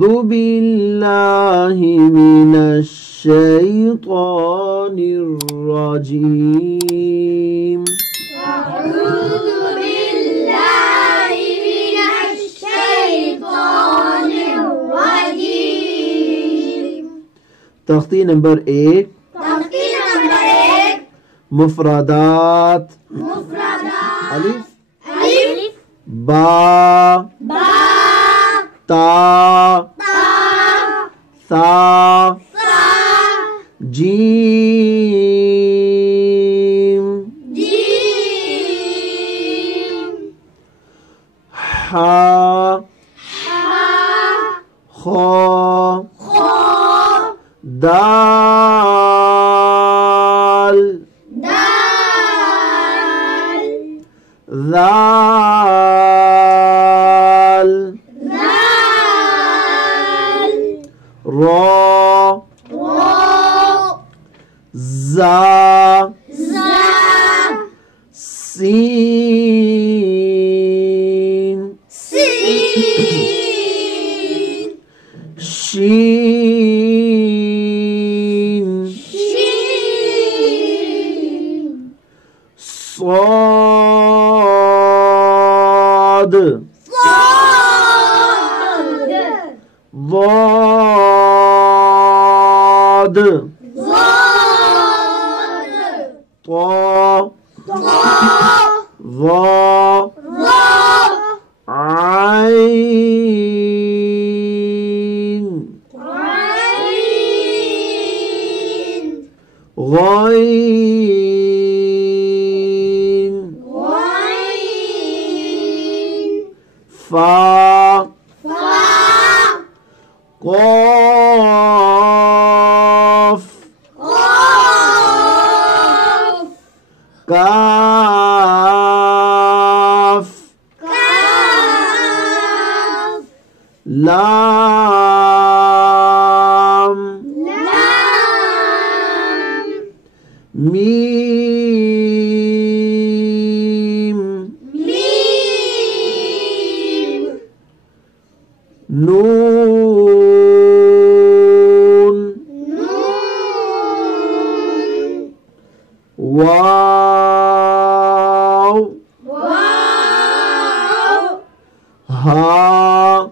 أعوذ بالله من الشيطان الرجيم. أعوذ بالله من الشيطان الرجيم. تختی نمبر 1. مفردات. ألف با تا ثا جيم حا خا دال ذال را زا سين شين صاد ضاد طا ظا عين غين فا قاف كاف لام ميم نون واو ها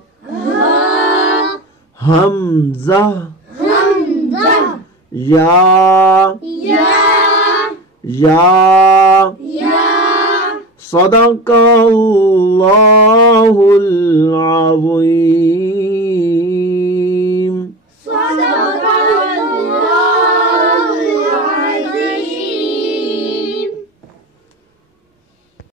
همزة يا صدق الله العظيم.